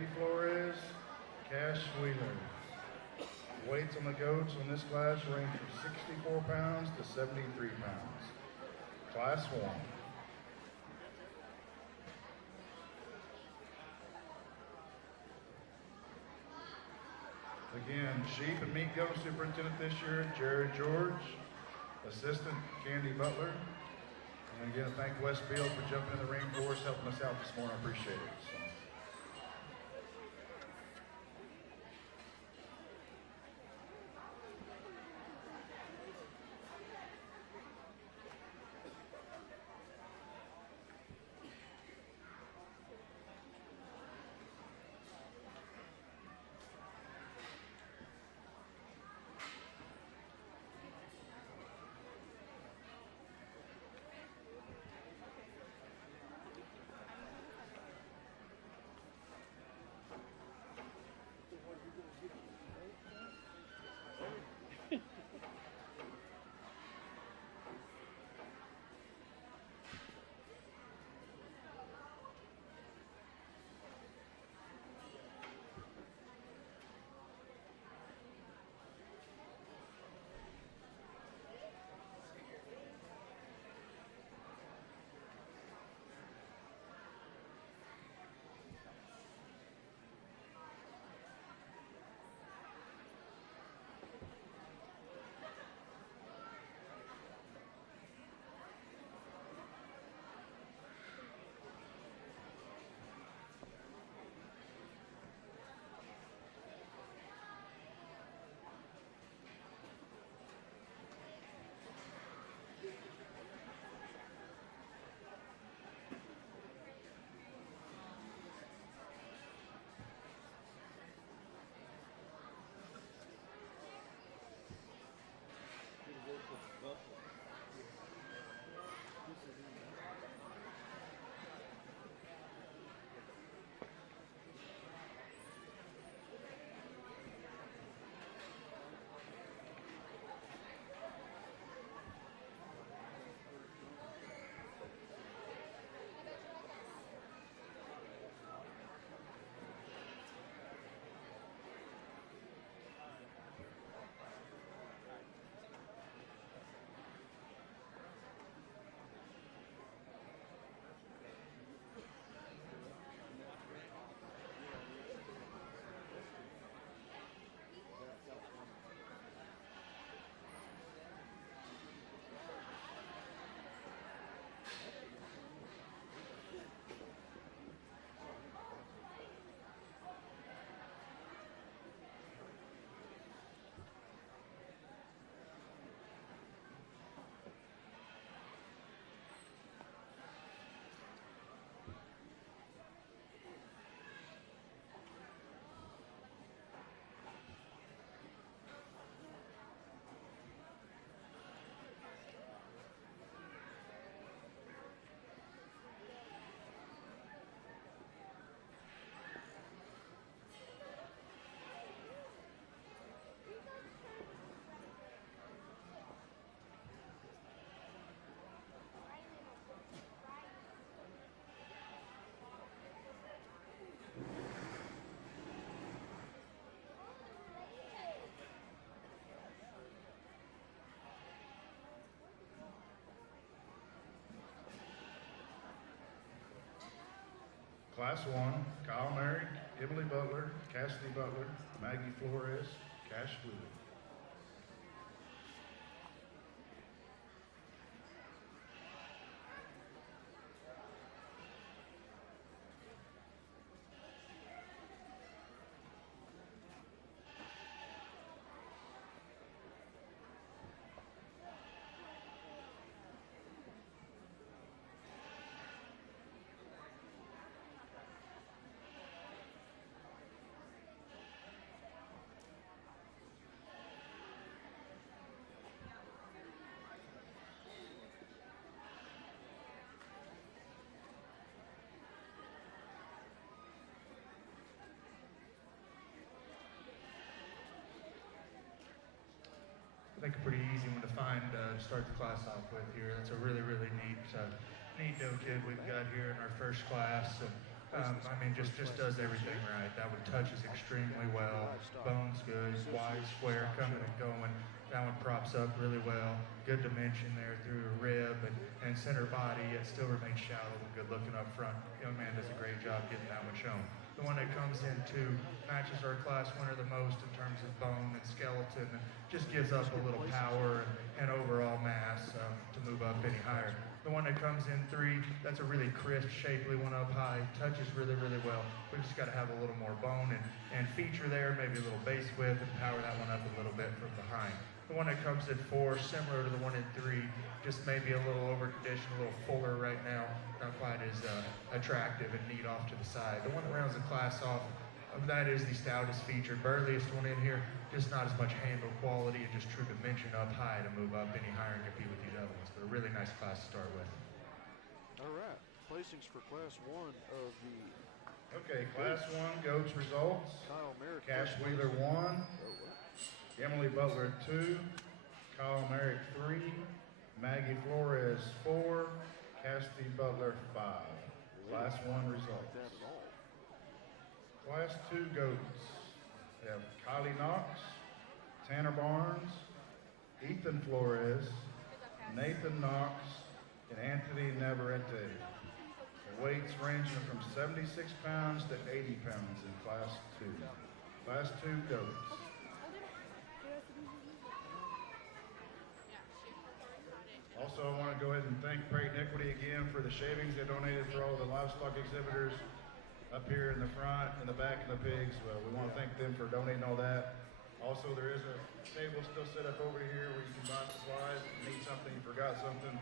Maggie Flores, Cash Wheeler. Weights on the goats on this class range from 64 pounds to 73 pounds. Class 1. Again, sheep and meat goat superintendent this year, Jared George. Assistant, Candy Butler. And again, thank Westfield for jumping in the ring for us, helping us out this morning. I appreciate it. So. Class 1, Kyle Merrick, Emily Butler, Cassidy Butler, Maggie Flores, Cash Wheeler. I think a pretty easy one to find to start the class off with here. That's a really neat doe kid we've got here in our first class. And I mean, just does everything right. That one touches extremely well. Bone's good, wide, square, coming and going. That one props up really well. Good dimension there through a rib and center body, yet still remains shallow and good looking up front. Young man does a great job getting that one shown. The one that comes in two matches our class winner the most in terms of bone and skeleton, and just gives up a little power and overall mass to move up any higher. The one that comes in three, that's a really crisp, shapely one up high, touches really, really well. We just got to have a little more bone and feature there, maybe a little base width, and power that one up a little bit from behind. The one that comes in four, similar to the one in three, just maybe a little over-conditioned, a little fuller right now, not quite as attractive and neat off to the side. The one that rounds the class off, that is the stoutest featured, burliest one in here, just not as much handle quality and just true dimension up high to move up any higher and compete with these other ones. But a really nice class to start with. All right, placings for Class 1 of the Okay, Class 1 goats results. Kyle Merrick. Cash Wheeler 1, Emily Butler 2, Kyle Merrick 3, Maggie Flores 4, Cassidy Butler 5. Class 1 results. That at all. Class 2 goats. We have Kylie Knox, Tanner Barnes, Ethan Flores, Nathan Knox, and Anthony Navarrete. The weights ranging from 76 pounds to 80 pounds in Class 2. Class 2 goats. Also, I want to go ahead and thank Prairie Equity again for the shavings they donated for all the livestock exhibitors up here in the front, in the back, and the pigs. We want to thank them for donating all that. Also, there is a table still set up over here where you can buy supplies. If you need something, you forgot something,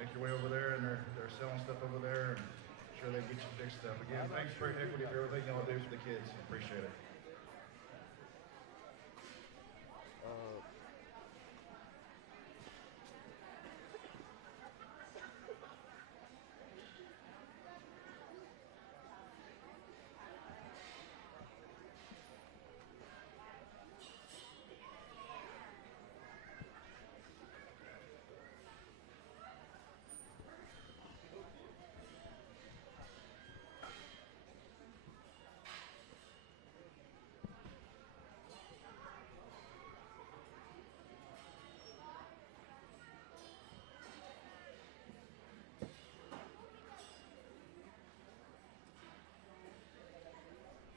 make your way over there, and they're selling stuff over there, and I'm sure they get you fixed stuff. Again, thanks Prairie Equity for everything y'all do for the kids. Appreciate it.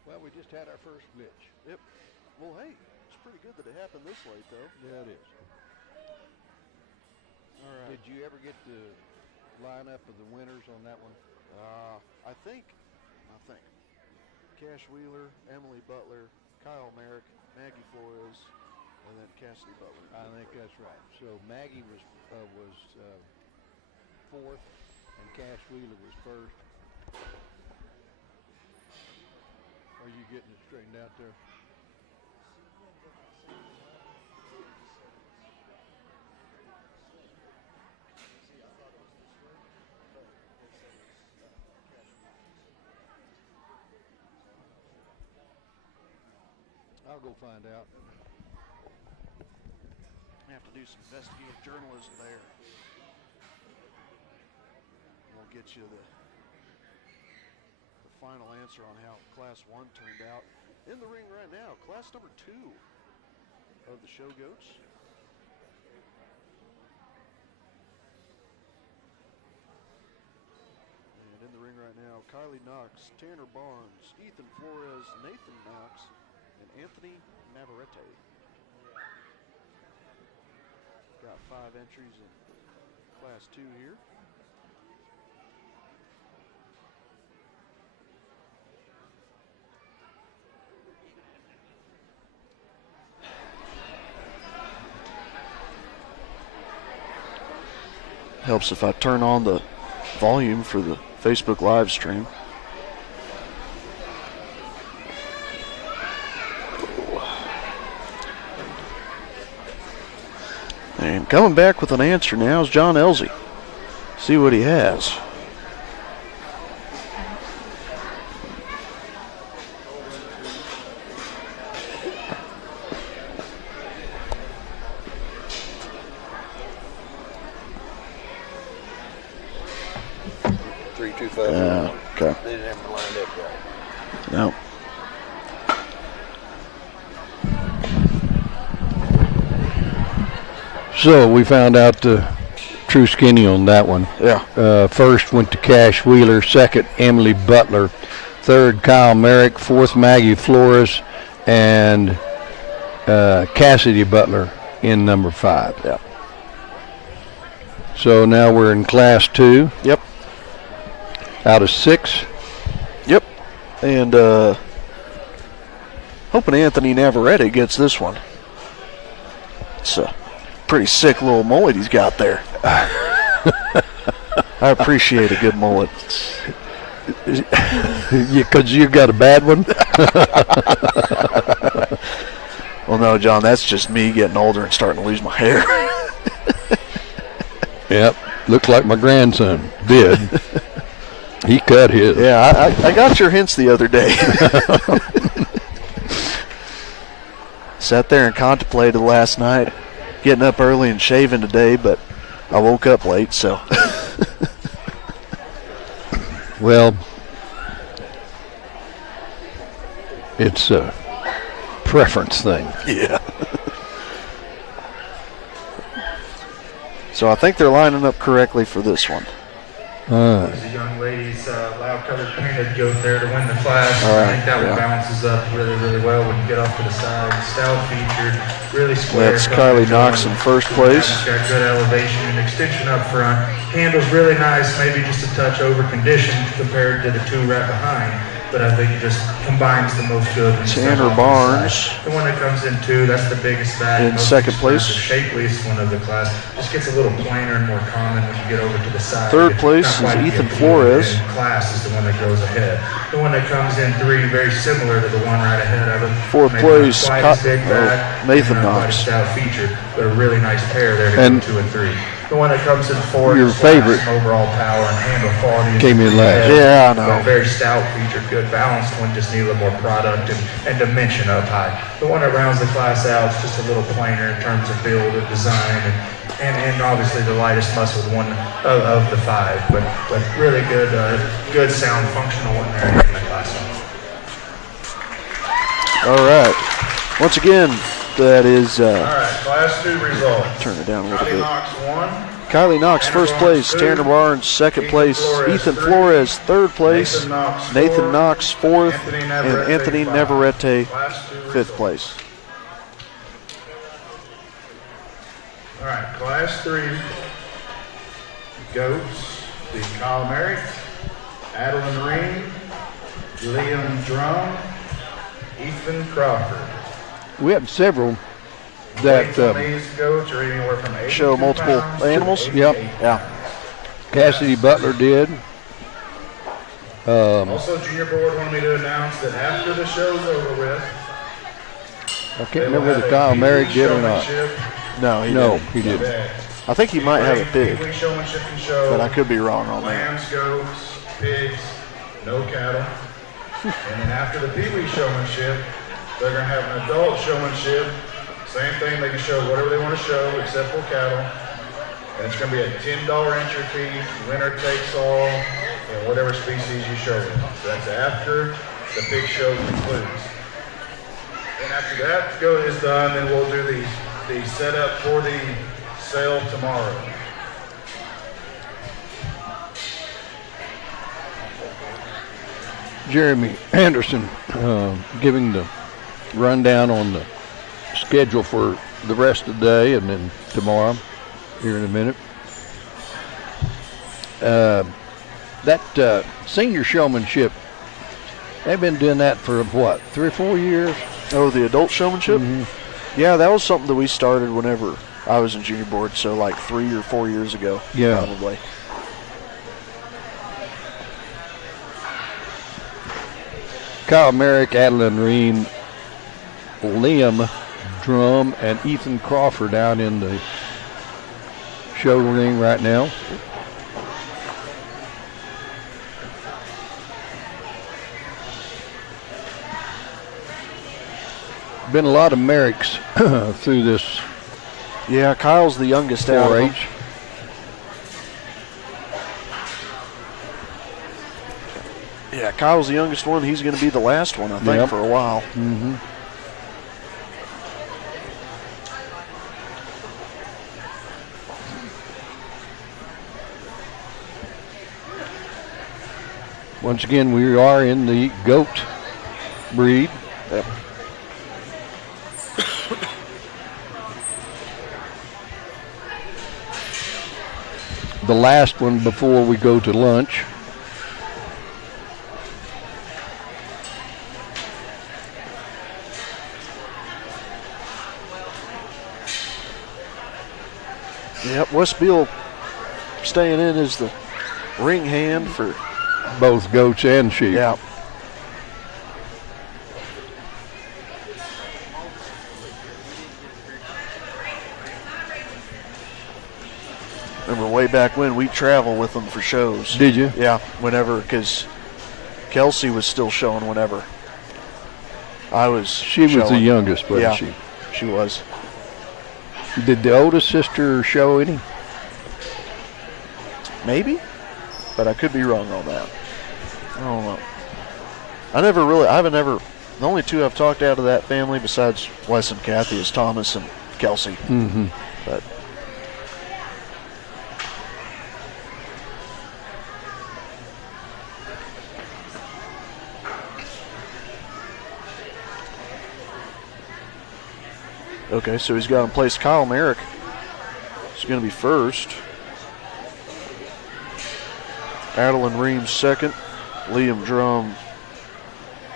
Well, we just had our first glitch. Yep. Well, hey, it's pretty good that it happened this late, though. Yeah, it is. All right. Did you ever get the lineup of the winners on that one? I think. Cash Wheeler, Emily Butler, Kyle Merrick, Maggie Flores, and then Cassidy Butler. I think that's right. So Maggie was fourth, and Cash Wheeler was first. Are you getting it straightened out there? I'll go find out. I have to do some investigative journalism there. We'll get you the final answer on how Class 1 turned out. In the ring right now, Class number 2 of the show goats. And in the ring right now, Kylie Knox, Tanner Barnes, Ethan Flores, Nathan Knox, and Anthony Navarrete. Got 5 entries in Class 2 here. Helps if I turn on the volume for the Facebook live stream. And coming back with an answer now is John Elsey. See what he has. Okay. They didn't have them lined up right. No. So we found out the true skinny on that one. Yeah. First went to Cash Wheeler, second Emily Butler, third Kyle Merrick, fourth Maggie Flores, and Cassidy Butler in number 5. Yeah. So now we're in Class 2. Yep. Out of 6. Yep. And hoping Anthony Navarrete gets this one. It's a pretty sick little mullet he's got there. I appreciate a good mullet. Because you got a bad one? Well, no, John, that's just me getting older and starting to lose my hair. Yep. Looks like my grandson did. He cut his. Yeah, I got your hints the other day. Sat there and contemplated last night, getting up early and shaving today, but I woke up late, so. Well, it's a preference thing. Yeah. So I think they're lining up correctly for this one. There's a young lady's loud colored painted goat there to win the class. All right, I think that one yeah. balances up really, really well when you get off to the side. Stout featured, really square. That's Kylie Knox in first place. It's got good elevation and extension up front. Handle's really nice, maybe just a touch over conditioned compared to the 2 right behind. But I think it just combines the most good. Tanner Barnes. The one that comes in 2, that's the biggest back. In most second place. expensive, shapeliest one of the class. Just gets a little plainer and more common when you get over to the side. Third place Not quite is Ethan the Flores. class is the one that goes ahead. The one that comes in 3, very similar to the one right ahead of him. Fourth Maybe not place, quite as big back, Nathan not quite Knox. as stout featured, but a really nice pair there to And go 2 and 3. The one that comes in 4, your favorite overall power and handle quality. came in last. Yeah, I know. But very stout featured, good balanced one, just need a little more product and dimension up high. The one that rounds the class out is just a little plainer in terms of build and design and obviously the lightest muscle one of the 5, but really good sound functional one there in the class. All right. Once again, that is. All right, Class 2 results. Turn it down a little Kylie bit. Knox 1. Kylie Knox, Tanner first Barnes, place. 2. Tanner Barnes, second Ethan place. Flores, Ethan 3. Flores, third place. Nathan Knox, Nathan 4. Knox, fourth. Anthony And Navarrete, Anthony 5. Navarrete, Class 2 fifth results. place. All right, Class 3 goats, the Kyle Merrick, Adeline Ream, Liam Drum, Ethan Crawford. We have several that Weights on these goats are anywhere from 82 Show multiple pounds to animals? 88 Yep. Yeah. pounds. Cassidy Butler did. Also, Junior Board wanted me to announce that after the show's over with, I they can't will remember have whether a Kyle Pee Wee Merrick did or not. showmanship No, he No, didn't. he didn't. event. I think he might have a pig, Pee Wee showmanship and show. but I could be wrong on that. Lambs, goats, pigs, no cattle. And then after the Pee Wee showmanship, they're going to have an adult showmanship. Same thing, they can show whatever they want to show except for cattle. And it's going to be a $10 entry fee, winner takes all, and whatever species you show them. So that's after the big show concludes. And after that is done, then we'll do the setup for the sale tomorrow. Jeremy Anderson giving the rundown on the schedule for the rest of the day and then tomorrow, here in a minute. That senior showmanship, they've been doing that for what, 3 or 4 years? Oh, the adult showmanship? Mhm. Yeah, that was something that we started whenever I was in junior board, so like 3 or 4 years ago, Yeah. probably. Kyle Merrick, Adeline Ream, Liam Drum, and Ethan Crawford out in the show ring right now. Been a lot of Merricks through this Yeah, Kyle's the youngest out of 4-H. them. Kyle's the youngest one. He's going to be the last one, I think, Yep. for a while. Mm-hmm. Once again, we are in the goat breed. Yep. The last one before we go to lunch. Yep, West Beal staying in as the ring hand for Both goats and sheep. Yeah. Remember way back when we'd travel with them for shows. Did you? Yeah, whenever, because Kelsey was still showing whenever I was She was the showing. youngest, wasn't Yeah. she? She was. Did the oldest sister show any? Maybe, but I could be wrong on that. I don't know. I haven't ever, the only two I've talked out of that family besides Wes and Kathy is Thomas and Kelsey. Mm-hmm. But okay, so he's got in place Kyle Merrick. He's going to be first. Adeline Reams second. Liam Drum.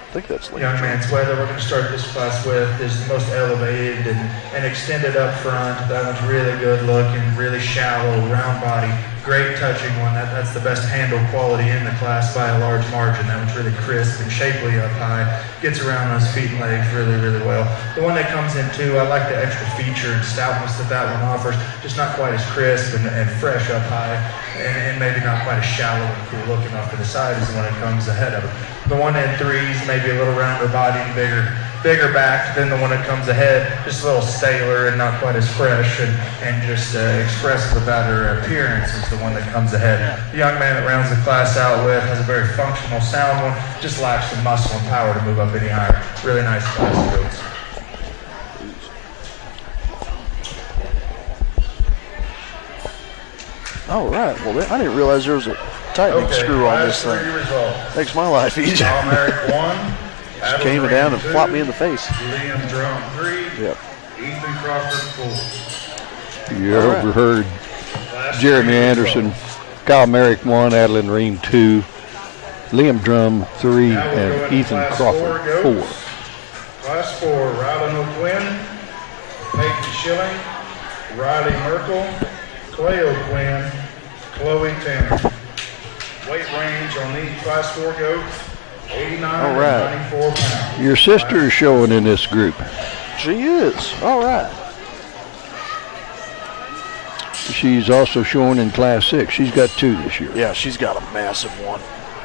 I think that's Liam Young Drum. man's weather we're going to start this class with is the most elevated and extended up front. That one's really good looking, really shallow, round body, great touching one. That's the best handle quality in the class by a large margin. That one's really crisp and shapely up high. Gets around on his feet and legs really, really well. The one that comes in too, I like the extra feature and stoutness that one offers. Just not quite as crisp and fresh up high, and maybe not quite as shallow and cool looking off to the side as the one that comes ahead of it. The one in threes, maybe a little rounder body and bigger back than the one that comes ahead. Just a little staler and not quite as fresh and just expressive about her appearance is the one that comes ahead. The young man that rounds the class out with has a very functional sound one, just lacks some muscle and power to move up any higher. Really nice class of goats. All right. Well, I didn't realize there was a tightening screw on this thing. Makes my life easier. Kyle Merrick 1. Just came it down and flopped me in the face. Liam Drum 3. Yep. Ethan Crawford 4. You All right. overheard Last Jeremy three Anderson, Kyle Merrick 1, Adeline Ream 2, Liam Drum 3, Now we'll go and into Ethan Class Crawford 4. goats. Class 4, Rylan O'Quinn, Peyton Schilling, Riley Merkel, Clay O'Quinn, Chloe Tanner. Weight range on these Class 4 goats, 89 All to right. 94 pounds. Your sister is showing in this group. She is. All right. She's also showing in Class 6. She's got 2 this year. Yeah, she's got a massive one.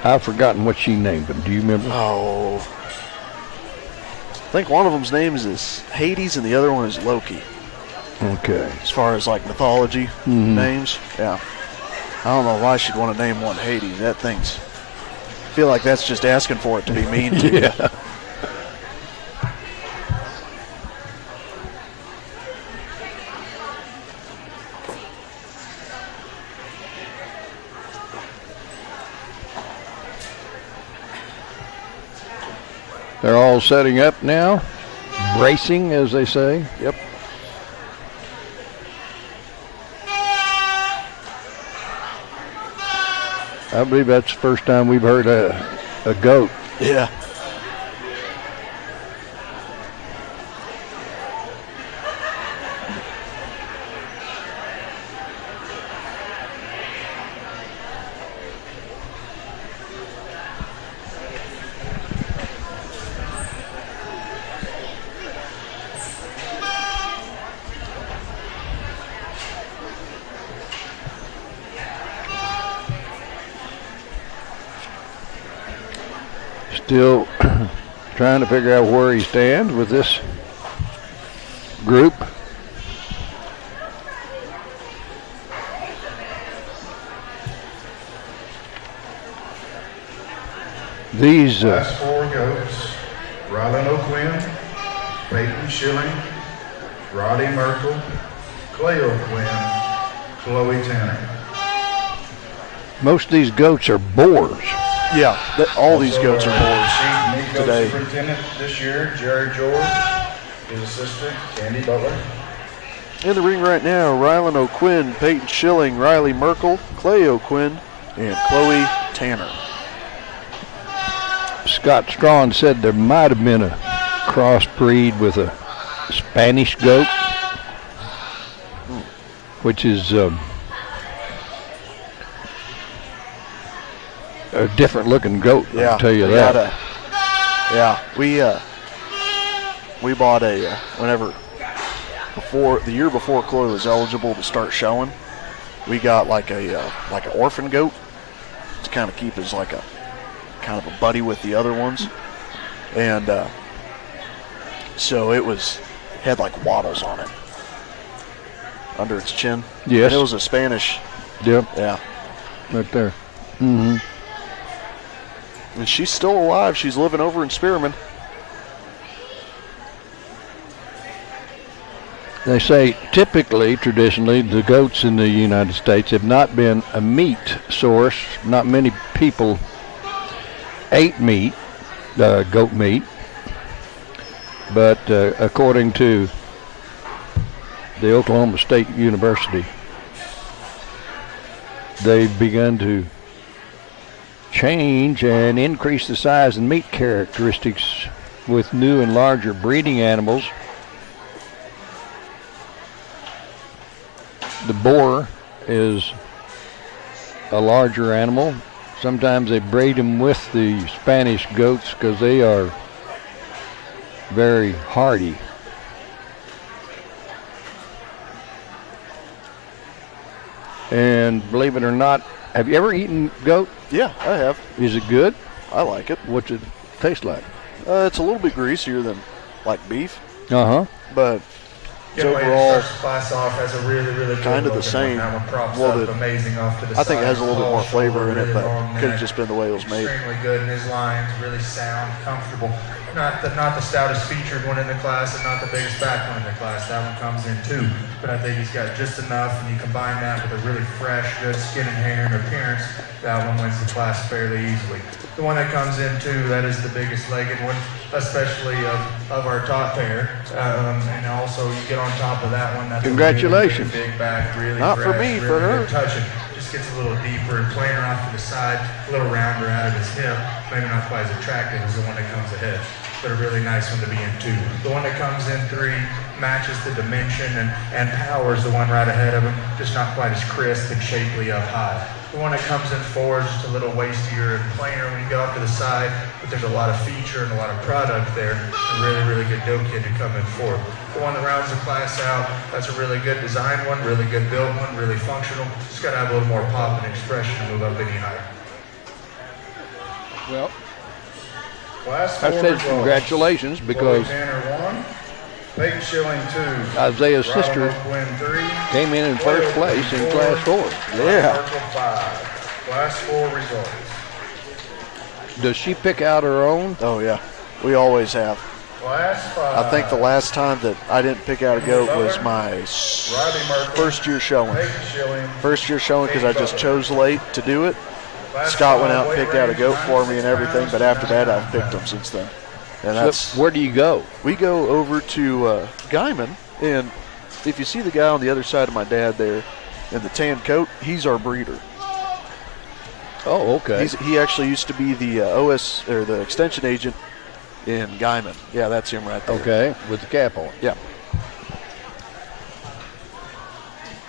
I've forgotten what she named them. Do you remember? Oh. I think one of them's names is Hades and the other one is Loki. Okay. As far as like mythology names, yeah. I don't know why she'd want to name one Hades. That thing's. I feel like that's just asking for it to be mean to you. Yeah. They're all setting up now, bracing, as they say. Yep. I believe that's the first time we've heard a goat. Yeah. Still trying to figure out where he stands with this group. These, Class 4 goats, Rylan O'Quinn, Peyton Schilling, Roddy Merkel, Clay O'Quinn, Chloe Tanner. most of these goats are boars. Yeah, all these goats are Chief Meat boars Goat today. Superintendent this year, Jerry George. His assistant, Candy Butler. In the ring right now, Rylan O'Quinn, Peyton Schilling, Riley Merkel, Clay O'Quinn, and Chloe Tanner. Scott Strawn said there might have been a crossbreed with a Spanish goat, which is a different looking goat, Yeah, I'll tell you we that. got we bought a whenever the year before Chloe was eligible to start showing, we got like an orphan goat to kind of keep as like a kind of a buddy with the other ones, and so it had like waddles on it under its chin. Yes. And it was a Spanish. Yep, Yeah. right there. Mm-hmm. And she's still alive. She's living over in Spearman. They say typically, traditionally, the goats in the United States have not been a meat source. Not many people ate meat, goat meat. But according to the Oklahoma State University, they've begun to change and increase the size and meat characteristics with new and larger breeding animals. The boar is a larger animal. Sometimes they breed them with the Spanish goats because they are very hardy. And believe it or not, have you ever eaten goat? Yeah, I have. Is it good? I like it. What's it taste like? It's a little bit greasier than like beef, Uh-huh. but it's Getaway overall starts the class off as a really, really good kind of the looking same. one. That one props Well, up amazing off to the I think it side. has a little bit Tall more flavor in it, shoulder, but really long could have neck. just been the way it was made. Extremely good in his lines, really sound, comfortable. Not the stoutest featured one in the class and not the biggest back one in the class. That one comes in too. But I think he's got just enough, and you combine that with a really fresh, good skin and hair and appearance, that one wins the class fairly easily. The one that comes in too, that is the biggest legged one, especially of our top pair. And also you get on top of that one. That's Congratulations. A really big back, really Not for fresh, me, really for her. good touching. Just gets a little deeper and playing her off to the side, a little rounder out of his hip. Maybe not quite as attractive as the one that comes ahead, but a really nice one to be in two. The one that comes in three matches the dimension and powers the one right ahead of him, just not quite as crisp and shapely up high. The one that comes in four is just a little wastier and plainer when you go off to the side, but there's a lot of feature and a lot of product there. A really, really good doe kid to come in fourth. The one that rounds the class out, that's a really good design one, really good built one, really functional. Just got to have a little more pop and expression to move up any higher. Well, Class 4 I said results. congratulations because Chloe Tanner 1, Peyton Schilling 2, Isaiah's Rylan sister O'Quinn 3, came in Chloe first place in O'Quinn Class 4. Yeah. Merkel 5. Class 4 results. Does she pick out her own? Oh yeah, we always have. Class 5. I think the last time that I didn't pick out a goat was my Riley Merkel, first year showing. Peyton Schilling. First year showing because I just chose late to do it. Scott went out and picked out a goat for me and everything, but after that I've picked them since then. And that's So where do you go? we go over to Guyman, and if you see the guy on the other side of my dad there in the tan coat, he's our breeder. Oh, okay. He actually used to be the OS or the extension agent in Guyman. Yeah, that's him right there. Okay, with the cap on. Yeah.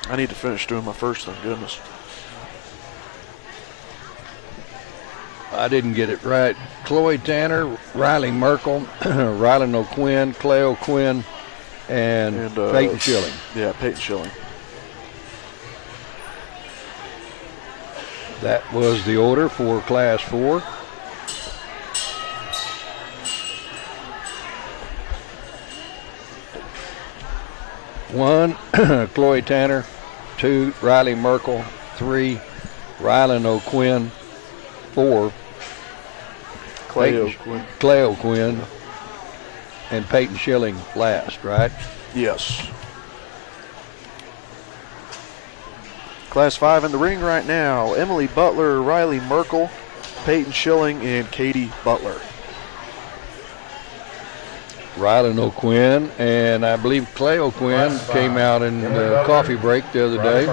I need to finish doing my first, thank goodness. I didn't get it right. Chloe Tanner, Riley Merkel, Rylan O'Quinn, Clay O'Quinn, and Peyton Schilling. Yeah, Peyton Schilling. That was the order for Class 4. One, Chloe Tanner. 2, Riley Merkel. 3, Rylan O'Quinn. 4, Clay O'Quinn, and Peyton Schilling last, right? Yes. Class 5 in the ring right now. Emily Butler, Riley Merkel, Peyton Schilling, and Katie Butler. Rylan O'Quinn, and I believe Clay O'Quinn came out in the coffee break the other day.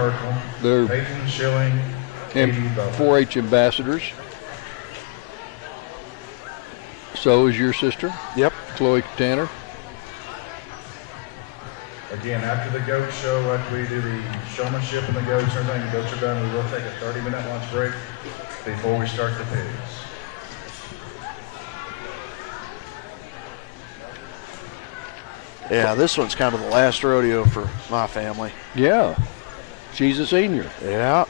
They're Peyton Schilling, Katie Butler. 4-H ambassadors. So is your sister? Yep. Chloe Tanner. Again, after the goat show, after we do the showmanship and the goats and everything, the goats are done, we will take a 30-minute lunch break before we start the pigs. Yeah, this one's kind of the last rodeo for my family. Yeah. She's a senior. Yeah.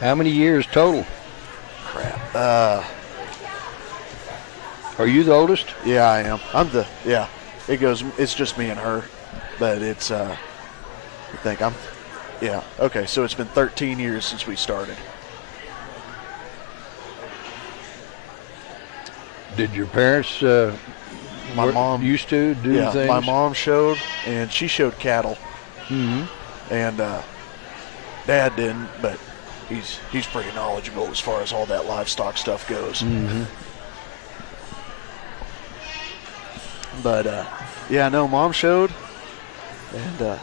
How many years total? Crap. Are you the oldest? Yeah, I am. It's just me and her. But it's, I think I'm, yeah. Okay, so it's been 13 years since we started. Did your parents My mom used to do things? My mom showed, and she showed cattle. Mm-hmm. And Dad didn't, but he's pretty knowledgeable as far as all that livestock stuff goes. Mm-hmm. But yeah, no, Mom showed, and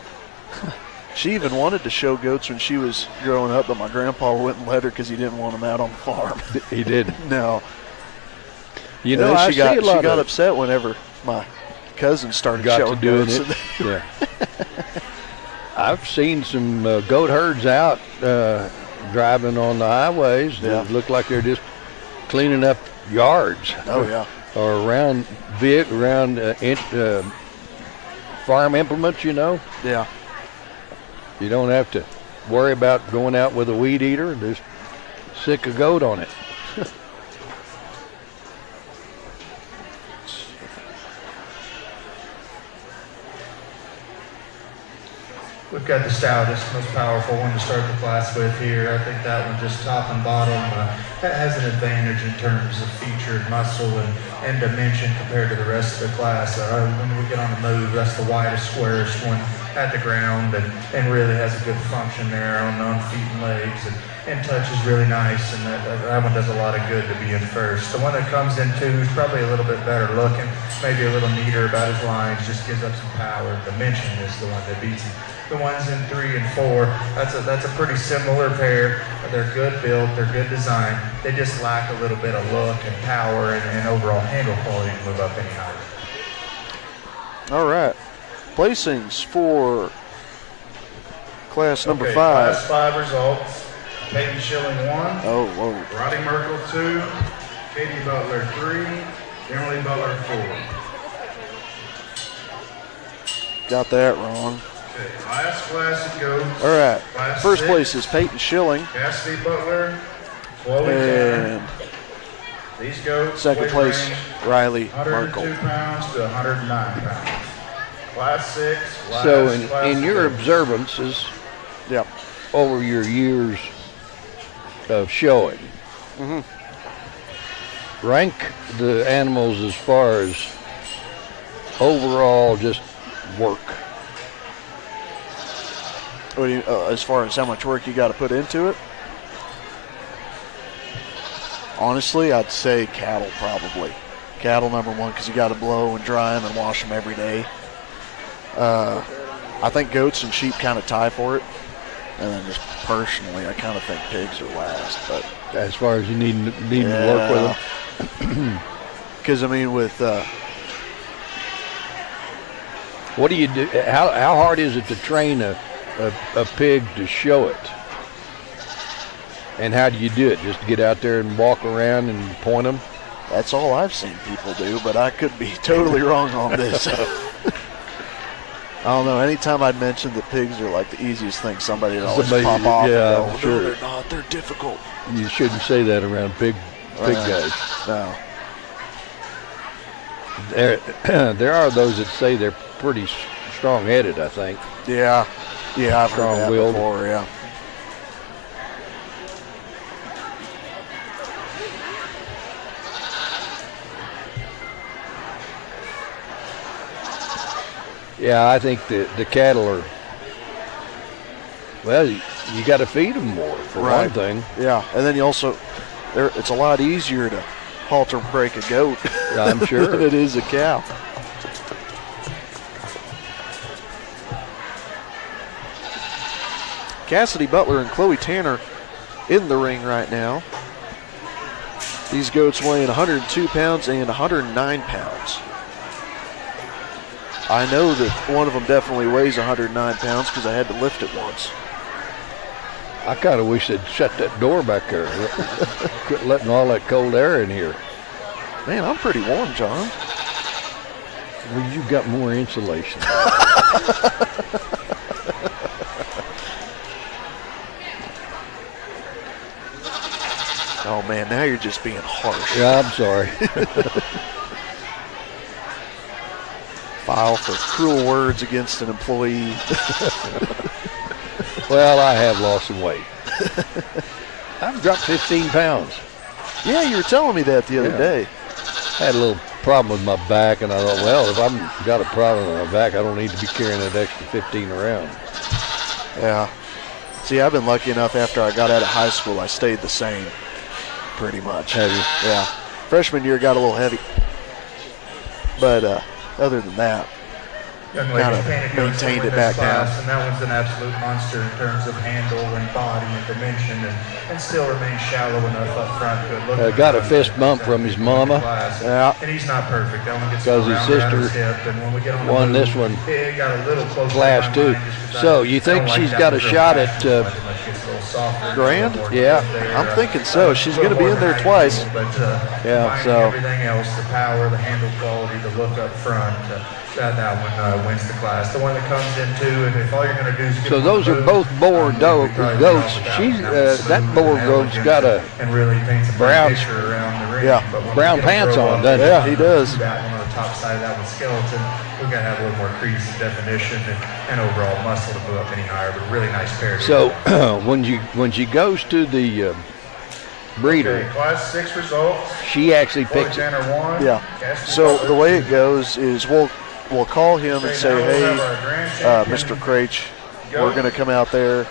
she even wanted to show goats when she was growing up, but my grandpa wouldn't let her because he didn't want them out on the farm. He didn't. No. You know, I she got see a lot she got of upset whenever my cousin started got showing to doing goats. it. Yeah. I've seen some goat herds out driving on the highways that look like they're just cleaning up yards. Oh yeah. Or around farm implements, you know. Yeah. You don't have to worry about going out with a weed eater. Just sick a goat on it. We've got the stoutest, most powerful one to start the class with here. I think that one just top and bottom has an advantage in terms of featured muscle and dimension compared to the rest of the class. When we get on the move, that's the widest, squarest one at the ground and really has a good function there on feet and legs. And touch is really nice, and that one does a lot of good to be in first. The one that comes in two is probably a little bit better looking, maybe a little neater about his lines, just gives up some power. Dimension is the one that beats him. The ones in 3 and 4, that's a pretty similar pair. They're good built, they're good design. They just lack a little bit of look and power and overall handle quality to move up any higher. All right. Placings for class number 5. Class 5 results. Peyton Schilling 1. Oh, whoa. Roddy Merkel 2. Katie Butler 3. Emily Butler 4. Got that wrong. Okay, last class it goes. All right. Class First 6, place is Peyton Schilling. Cassidy Butler, Chloe Tanner. And These goats second weight place, range Riley 102 Merkel. pounds to 109 pounds. Class 6. So class in your 6. observances Yep. over your years of showing, rank the animals as far as overall just work. What do you, as far as how much work you got to put into it? Honestly, I'd say cattle probably. Cattle number 1 because you got to blow and dry them and wash them every day. I think goats and sheep kind of tie for it. And then just personally, I kind of think pigs are last. But As far as you need to work with them. Because, I mean, with... What do you do? How hard is it to train a pig to show it? And how do you do it? Just get out there and walk around and point them? That's all I've seen people do, but I could be totally wrong on this. I don't know. Anytime I'd mention that pigs are like the easiest thing, somebody would always pop off. Yeah, and go, sure. No, they're not. They're difficult. You shouldn't say that around pig guys. No. There are those that say they're pretty strong-headed, I think. Yeah. Yeah, I've heard that Strong-willed. before, yeah. Yeah, I think the cattle are. Well, you got to feed them more for one thing. Yeah, and then you also, it's a lot easier to halter break a goat I'm sure than it is a cow. Cassidy Butler and Chloe Tanner in the ring right now. These goats weighing 102 pounds and 109 pounds. I know that one of them definitely weighs 109 pounds because I had to lift it once. I kind of wish they'd shut that door back there. Quit letting all that cold air in here. Man, I'm pretty warm, John. Well, you got more insulation. Oh man, now you're just being harsh. Yeah, I'm sorry. File for cruel words against an employee. Well, I have lost some weight. I've dropped 15 pounds. Yeah, you were telling me that the other day. I had a little problem with my back, and I thought, well, if I've got a problem with my back, I don't need to be carrying that extra 15 around. Yeah. See, I've been lucky enough after I got out of high school, I stayed the same, pretty much. Have you? Yeah. Freshman year got a little heavy. But other than that, Young lady Kinda painted maintained with it this back down. class, and that one's an absolute monster in terms of handle and body and dimension, and still remains shallow enough up front. Good looking. Got a fist bump from his mama. Yeah. And he's not perfect. That one gets 'Cause his around his sister hip, and when we get on the won move, this one it got a little close to class my too. mind just 'cause So I you think don't like she's that got a real shot fast. at Much gets a little softer, Grand? a little more Yeah. there. I'm thinking so. She's going to be in there twice. But Yeah, combining so- everything else, the power, the handle quality, the look up front, that one wins the class. The one that comes into, and if all you're going to do is get So on those the are move, both boar we probably goats. get off She's without one. that Smooth boar and goat's elegant got a and really paints a fun brown- picture around the ring. Yeah, But when we brown get them pants grow on, up, doesn't he? Yeah, he does. That one on the top side of that one skeleton, we got to have a little more crease and definition and overall muscle to move up any higher. But really nice pair. So when she goes to the breeder, Okay, class 6 results. she actually picks it. Alexander won. Yeah. Cassidy So Butler the way it two. goes is we'll call him and say, now we'll hey, have our grand champion Mr. Craich, we're going to come out there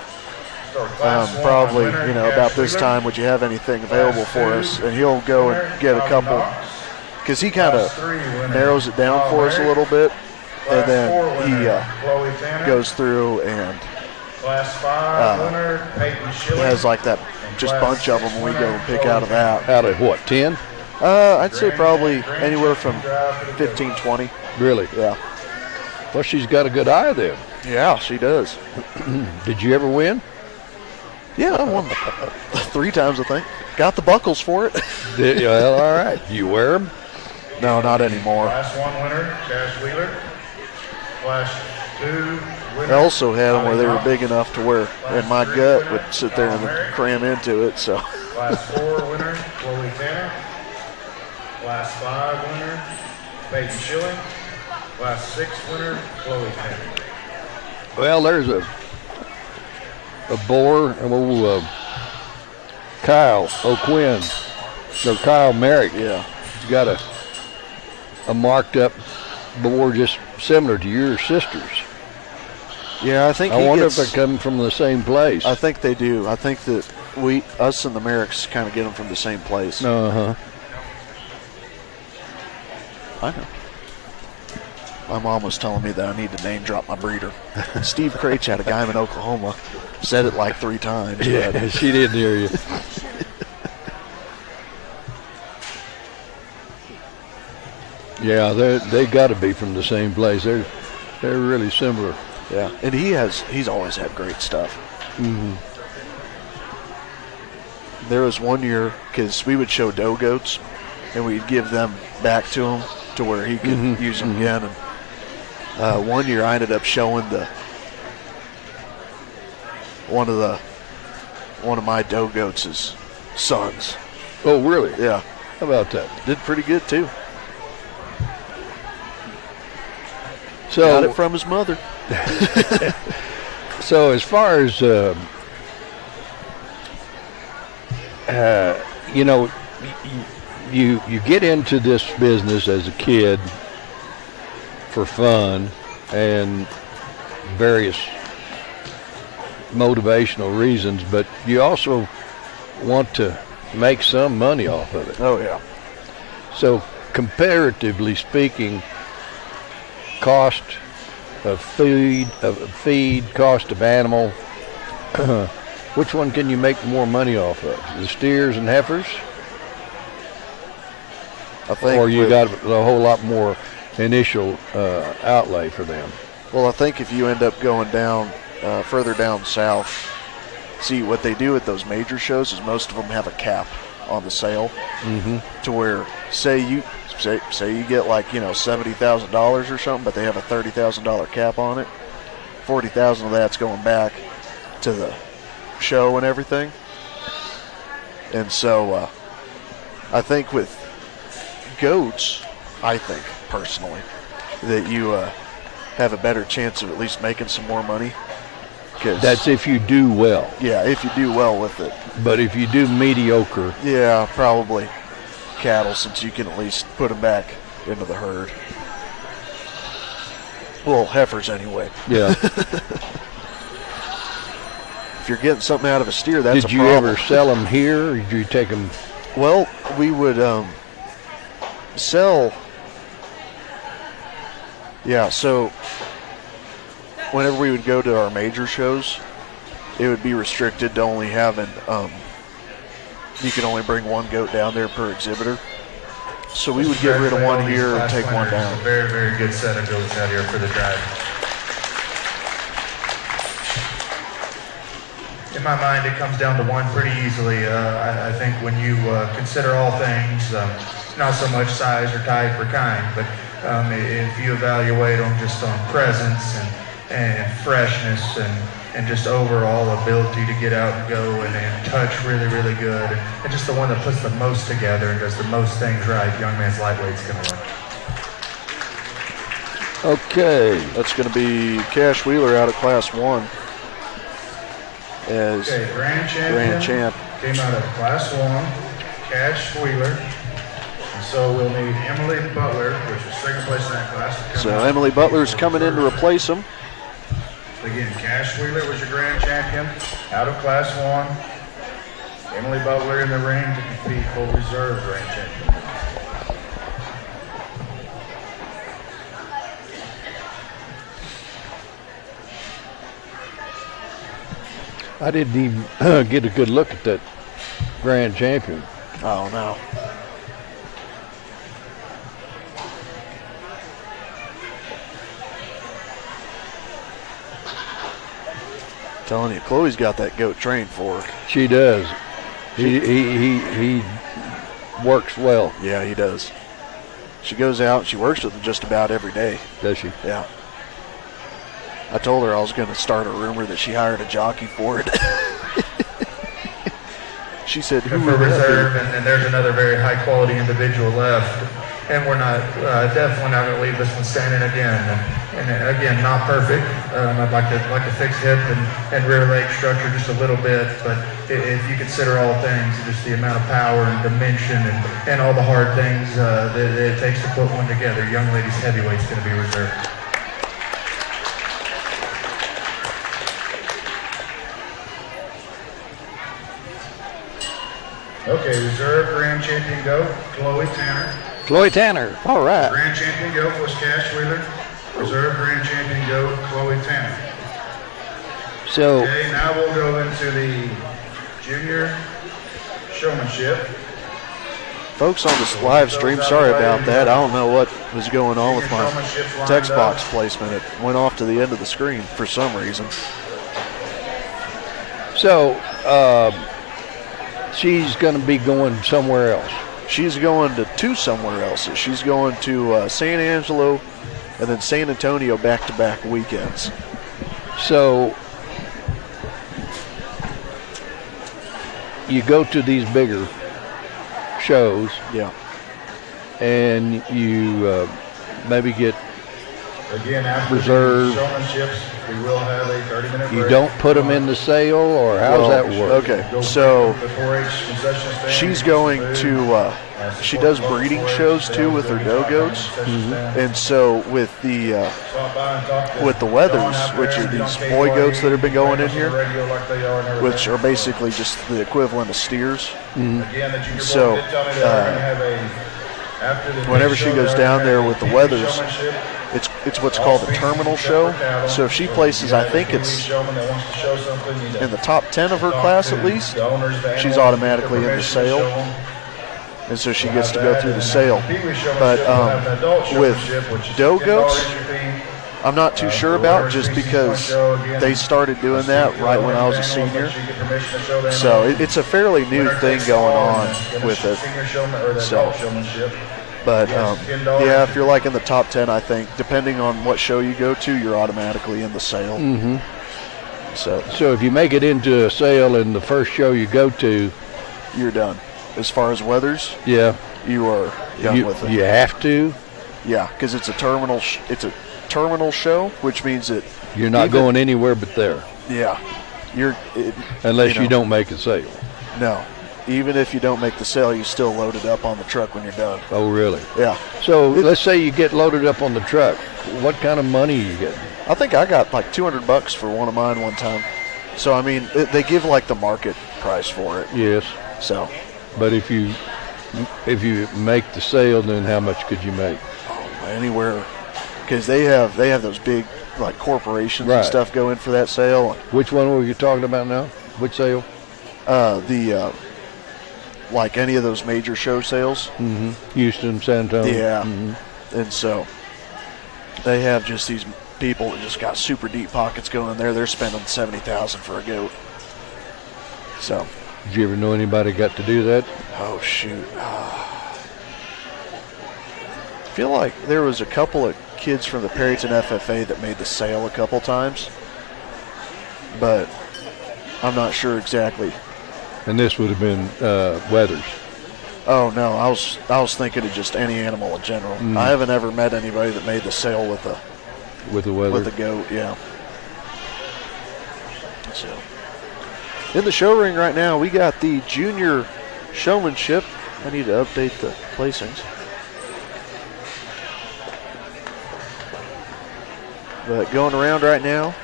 start class one probably, winner, about Cash this Wheeler. time. Would you have anything available for us? two And he'll go and winner, get a Bobby couple, Knox. because he kind Class of 3 winner, narrows it down Bob for us a Merrick. little bit, and Class 4 then he winner, Chloe Tanner. goes through and Class 5 winner, Peyton Schilling. has like that just bunch of them, and we go and pick out of that. Out of what, 10? I'd say probably anywhere from 15, 20. Really? Yeah. Well, she's got a good eye then. Yeah, she does. Did you ever win? Yeah, I won 3 times, I think. Got the buckles for it. Well, all right. You wear them? No, not anymore. Class 1 winner, Cash Wheeler. Class 2 winner. I also had them where they were Bobby big enough to where in my gut would sit there and cram into it. So Class 4 winner, Chloe Tanner. Class 5 winner, Peyton Schilling. Class 6 winner, Chloe Tanner. Well, there's a boar, Kyle O'Quinn, or Kyle Merrick. yeah, He's got a marked up boar just similar to your sister's. yeah. I think I he wonder gets, if they're coming from the same place. I think they do. I think that us and the Merricks kind of get them from the same place. Uh-huh. I know. My mom was telling me that I need to name drop my breeder. Steve Craich had a guy in Oklahoma. Said it like 3 times. Yeah, but she didn't hear you. Yeah, they got to be from the same place. They're really similar. yeah, and he's always had great stuff. Mm-hmm. There was one year, because we would show doe goats, and we'd give them back to him to where he could use them again. And one year I ended up showing one of my doe goats' sons. Oh, really? Yeah, How about that? did pretty good too. So, Got it from his mother. So as far as you get into this business as a kid for fun, and various motivational reasons, but you also want to make some money off of it. Oh yeah. So comparatively speaking, cost of feed, cost of animal, which one can you make more money off of? The steers and heifers? I think. Or you got a whole lot more initial outlay for them? Well, I think if you end up going down further down south, see what they do at those major shows is most of them have a cap on the sale, to where say you get like $70,000 or something, but they have a $30,000 cap on it. $40,000 of that's going back to the show and everything. And so I think with goats, I think personally that you have a better chance of at least making some more money. That's if you do well. Yeah, if you do well with it. But if you do mediocre, yeah, probably cattle, since you can at least put them back into the herd. Well, heifers anyway. Yeah. If you're getting something out of a steer, that's did a you problem. ever sell them here, or did you take them? Well, we would sell. Yeah, so whenever we would go to our major shows, it would be restricted to only having, you can only bring one goat down there per exhibitor. So we would get rid of one here and take one down. A very, very good set of goats out here for the drive. In my mind, it comes down to one pretty easily. I think when you consider all things, not so much size or type or kind, but if you evaluate them just on presence and freshness and just overall ability to get out and go and touch really, really good, and just the one that puts the most together and does the most things right, young man's lightweight's going to win. Okay. That's going to be Cash Wheeler out of Class 1. As Grand champ. Came out of Class 1, Cash Wheeler. And so we'll need Emily Butler, which is second place in that class. So Emily Butler's coming in to replace him. Again, Cash Wheeler was your grand champion out of Class 1. Emily Butler in the ring to compete for reserve grand champion. I didn't even get a good look at that grand champion. Oh, no. Telling you, Chloe's got that goat trained for her. She does. He works well. Yeah, he does. She goes out and she works with him just about every day. Does she? Yeah. I told her I was going to start a rumor that she hired a jockey for it. She said, who for reserve, and there's another very high quality individual left. And we're not, definitely not going to leave this one standing again. And again, not perfect. I'd like to fix hip and rear leg structure just a little bit. But if you consider all things, just the amount of power and dimension and all the hard things that it takes to put one together, young lady's heavyweight's going to be reserved. Okay, reserve grand champion goat, Chloe Tanner. Chloe Tanner, all right. Grand champion goat was Cash Wheeler. Reserve grand champion goat, Chloe Tanner. So, okay, now we'll go into the junior showmanship. Folks on this live stream, sorry about that. I don't know what was going on with my text box placement. It went off to the end of the screen for some reason. So, she's going to be going somewhere else. She's going to somewhere else. She's going to San Angelo and then San Antonio back-to-back weekends. So you go to these bigger shows, yeah, and you maybe get Again, after reserve. the showmanships, we will have a 30-minute break. You don't put them in the sale, or how does that work? Okay, so The 4-H concession stand, she's get going some to, food. she does breeding shows too with her doe goats. And so with the wethers, which are these boy goats that have been going in here, which are basically just the equivalent of steers. So whenever she goes down there with the wethers, it's what's called a terminal show. So if she places, I think it's in the top 10 of her class at least, she's automatically in the sale. And so she gets to go through the sale. But with doe goats, I'm not too sure about, just because they started doing that right when I was a senior. So it's a fairly new thing going on with it. So, but yeah, if you're like in the top 10, I think, depending on what show you go to, you're automatically in the sale. So if you make it into a sale in the first show you go to, you're done. As far as weathers, yeah, you are done with it. You have to. Yeah, because it's a terminal. It's a terminal show, which means that You're not going anywhere but there. Yeah, unless you don't make a sale. No, even if you don't make the sale, you still load it up on the truck when you're done. Oh, really? Yeah. So let's say you get loaded up on the truck. What kind of money are you getting? I think I got like $200 for one of mine one time. So I mean, they give like the market price for it. Yes. So. But if you make the sale, then how much could you make? Oh, anywhere, because they have those big like corporations and stuff go in for that sale. Which one were you talking about now? Which sale? Like any of those major show sales. Houston, San Antonio. Yeah. And so they have just these people that just got super deep pockets going there. They're spending $70,000 for a goat. So. Did you ever know anybody got to do that? Oh, shoot. I feel like there was a couple of kids from the Perryton FFA that made the sale a couple times, but I'm not sure exactly. And this would have been Weathers. Oh, no, I was thinking of just any animal in general. I haven't ever met anybody that made the sale with a Weather. With a goat, yeah. So. In the show ring right now, we got the junior showmanship. I need to update the placings. But going around right now,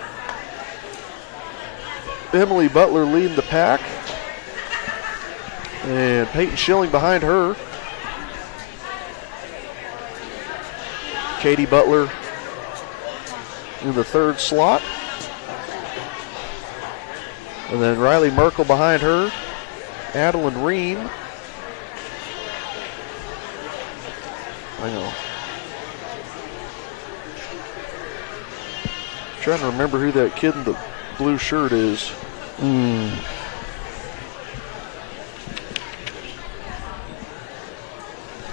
Emily Butler leading the pack. And Peyton Schilling behind her. Katie Butler in the third slot. And then Riley Merkel behind her. Adeline Reen. Hang on. Trying to remember who that kid in the blue shirt is.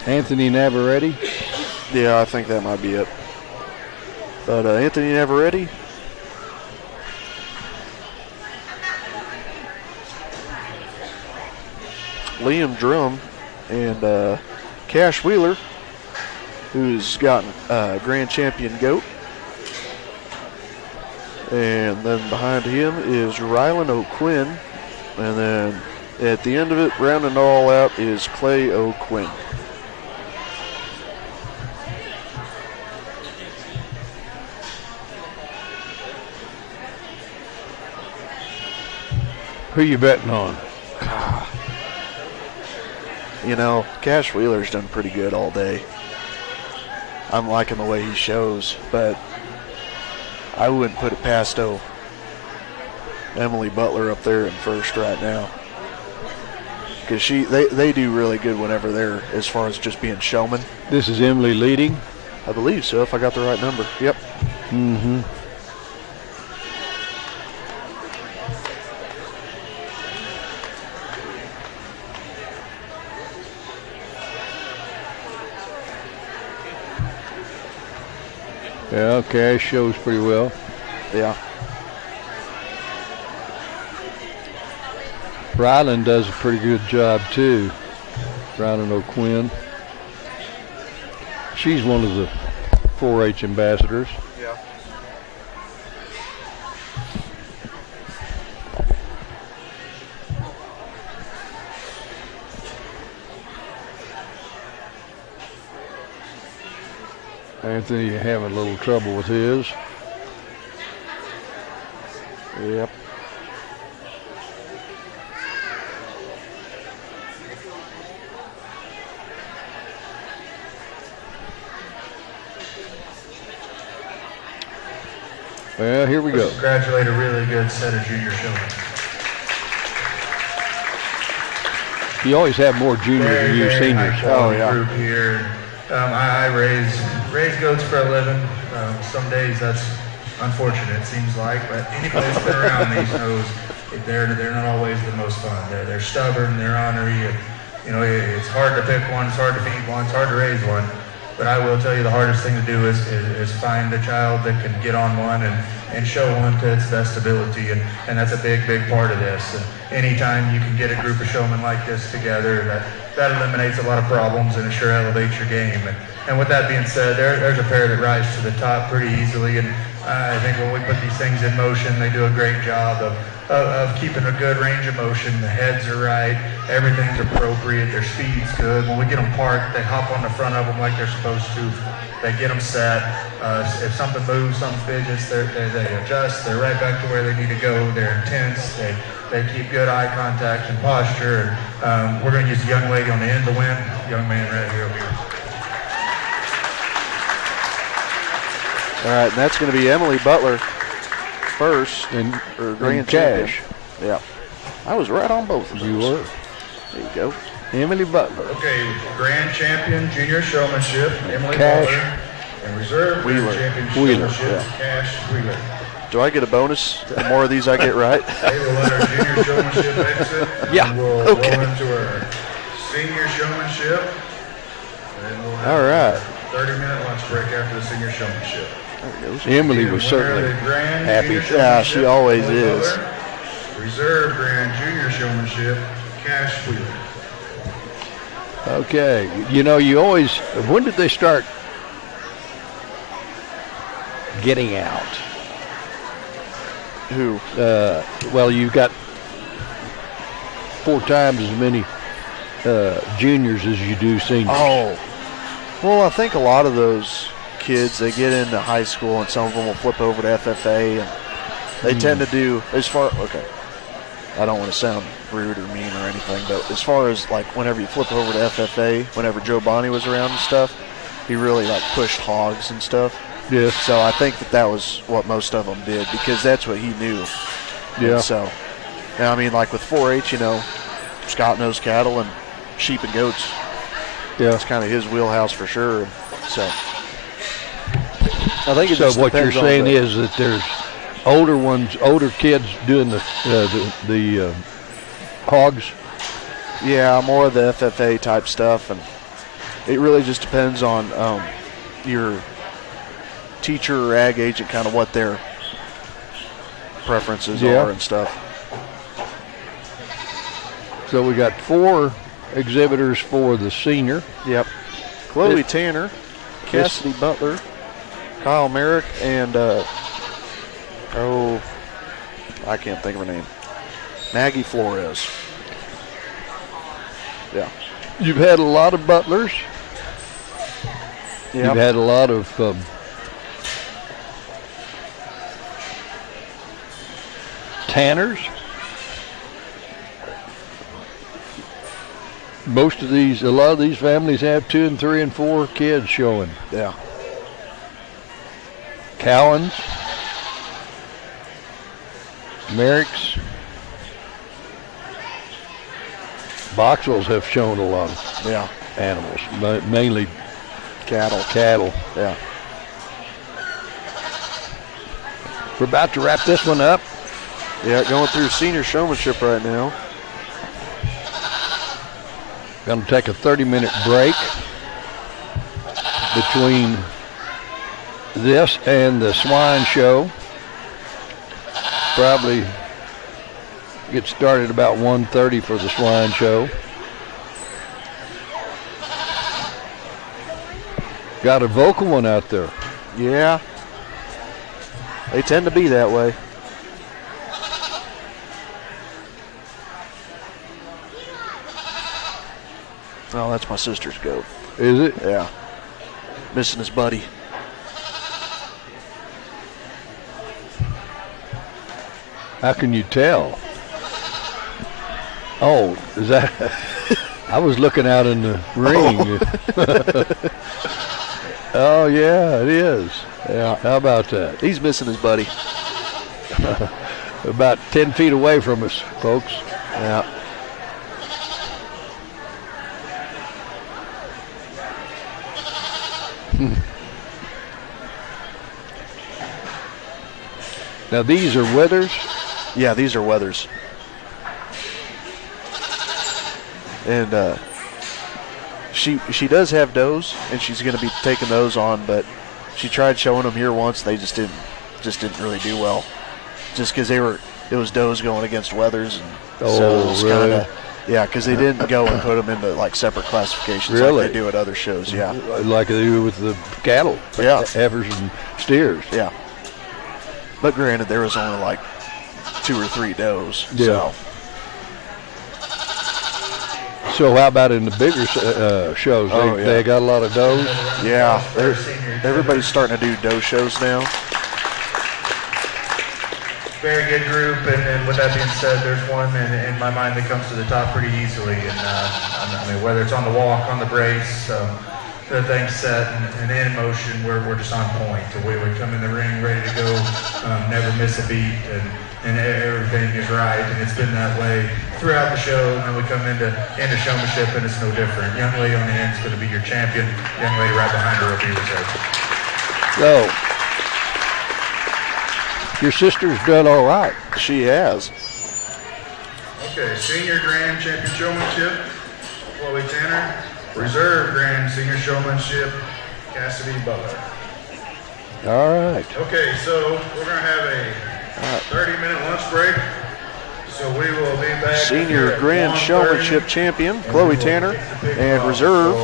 Anthony Navarrete? Yeah, I think that might be it. But Anthony Navarrete. Liam Drum and Cash Wheeler, who's gotten Grand Champion goat. And then behind him is Rylan O'Quinn. And then at the end of it, rounding it all out, is Clay O'Quinn. Who you betting on? You know, Cash Wheeler's done pretty good all day. I'm liking the way he shows, but I wouldn't put it past Emily Butler up there in first right now. Because they do really good whenever they're, as far as just being showmen. This is Emily leading? I believe so, if I got the right number. Yep. Mm-hmm. Yeah, Cash shows pretty well. Yeah. Rylan does a pretty good job too. Rylan O'Quinn. She's one of the 4-H ambassadors. Yeah. Anthony having a little trouble with his. Yep. Well, here we go. Congratulate a really good set of junior showmen. You always have more juniors than you Very seniors. high quality Oh, yeah. group here. I raise goats for a living. Some days that's unfortunate, it seems like, but anybody that's been around these knows they're not always the most fun. They're stubborn, they're ornery. You know, it's hard to pick one, it's hard to feed one, it's hard to raise one. But I will tell you the hardest thing to do is find a child that can get on one and show one to its best ability. And that's a big part of this. And anytime you can get a group of showmen like this together, that eliminates a lot of problems and it sure elevates your game. And with that being said, there's a pair that rise to the top pretty easily. And I think when we put these things in motion, they do a great job of keeping a good range of motion. The heads are right, everything's appropriate, their speed's good. When we get them parked, they hop on the front of them like they're supposed to. They get them set. If something moves, something fidgets, they adjust. They're right back to where they need to go. They're intense. They keep good eye contact and posture. And we're going to use the young lady on the end to win. Young man right here over here. All right, and that's going to be Emily Butler first, And grand cash. champion. Yeah, I was right on both of those. You were. There you go. Emily Butler. Okay, grand champion junior showmanship, Emily Cash. Butler, and reserve grand Wheeler. champion Wheeler, showmanship, Cash Wheeler. Do I get a bonus? The more of these I get right? They will let our junior showmanship exit. Yeah, And we'll okay. roll into our senior showmanship. And we'll have All right. a 30-minute lunch break after the senior showmanship. There it goes. Emily Again, was winner of certainly the grand happy. junior Yeah, she showmanship, always Emily is. Butler. Reserve grand junior showmanship, Cash Wheeler. Okay. You know, you always, when did they start getting out? Who? Well, you've got 4 times as many juniors as you do seniors. Oh. Well, I think a lot of those kids, they get into high school and some of them will flip over to FFA and they tend to do, okay, I don't want to sound rude or mean or anything, but as far as like whenever you flip over to FFA, whenever Joe Bonnie was around and stuff, he really like pushed hogs and stuff. Yes. So I think that was what most of them did because that's what he knew. Yeah. And so, and I mean, like with 4-H, you know, Scott knows cattle and sheep and goats. Yeah. It's kind of his wheelhouse for sure. So I think it So just what you're depends on saying the- is that there's older kids doing the hogs. Yeah, more of the FFA type stuff, and it really just depends on your teacher or ag agent, kind of what their preferences Yeah. are and stuff. So we got 4 exhibitors for the senior. Yep. Chloe It- Tanner, Cassidy Butler, Kyle Merrick, and I can't think of her name. Maggie Flores. Yeah. You've had a lot of butlers. Yep. You've had a lot of tanners. A lot of these families have 2 and 3 and 4 kids showing. Yeah. Cowans, Merricks, Boxwells have shown a lot of Yeah. animals, mainly Cattle. cattle. Yeah. We're about to wrap this one up. Yeah, going through senior showmanship right now. Going to take a 30-minute break between this and the swine show. Probably get started about 1:30 for the swine show. Got a vocal one out there. Yeah. They tend to be that way. Oh, that's my sister's goat. Is it? Yeah. Missing his buddy. How can you tell? Oh, is that? I was looking out in the ring. Oh, yeah, it is. Yeah. How about that? He's missing his buddy. About 10 feet away from us, folks. Yeah. Now, these are withers. Yeah, these are Weathers. And she does have does, and she's going to be taking those on, but she tried showing them here once. They just didn't really do well, just because it was does going against Weathers, and so it was really? kind of, yeah, because they didn't go and put them into like separate classifications Really? like they do at other shows. Yeah, Like they do with the cattle. Yeah. Heifers and steers. yeah. But granted, there was only like 2 or 3 does. Yeah. So how about in the bigger shows? Oh, yeah. They got a lot of does. So yeah, everybody's starting to do doe shows now. Very good group, and with that being said, there's one in my mind that comes to the top pretty easily, and I mean, whether it's on the walk, on the brace, the thing's set and in motion, we're just on point. We would come in the ring ready to go, never miss a beat, and everything is right, and it's been that way throughout the show, and then we come into showmanship, and it's no different. Young lady on the end is going to be your champion. Young lady right behind her will be reserved. So your sister's done all right. She has. Okay, Senior Grand Champion Showmanship, Chloe Tanner. Reserve Grand Senior Showmanship, Cassidy Butler. All right. Okay, so we're going to have a 30-minute lunch break. So we will be back. Senior Grand Showmanship champion, Chloe Tanner, and reserve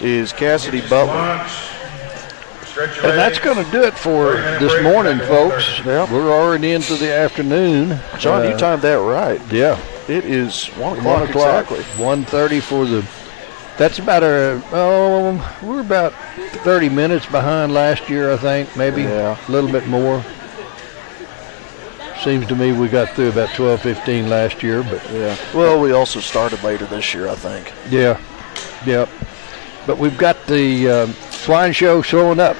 is Cassidy Butler. Lunch. Stretch your And that's legs. going to do it for 30-minute this break, morning, back at folks. 1:30. Yeah. We're already into the afternoon. John, you timed that right. Yeah. It is 1 1 o'clock o'clock. exactly. 1:30 for the. That's about we're about 30 minutes behind last year, I think, maybe Yeah. a little bit more. Seems to me we got through about 12:15 last year, but Yeah. Well, we also started later this year, I think. yeah. But we've got the swine show showing up.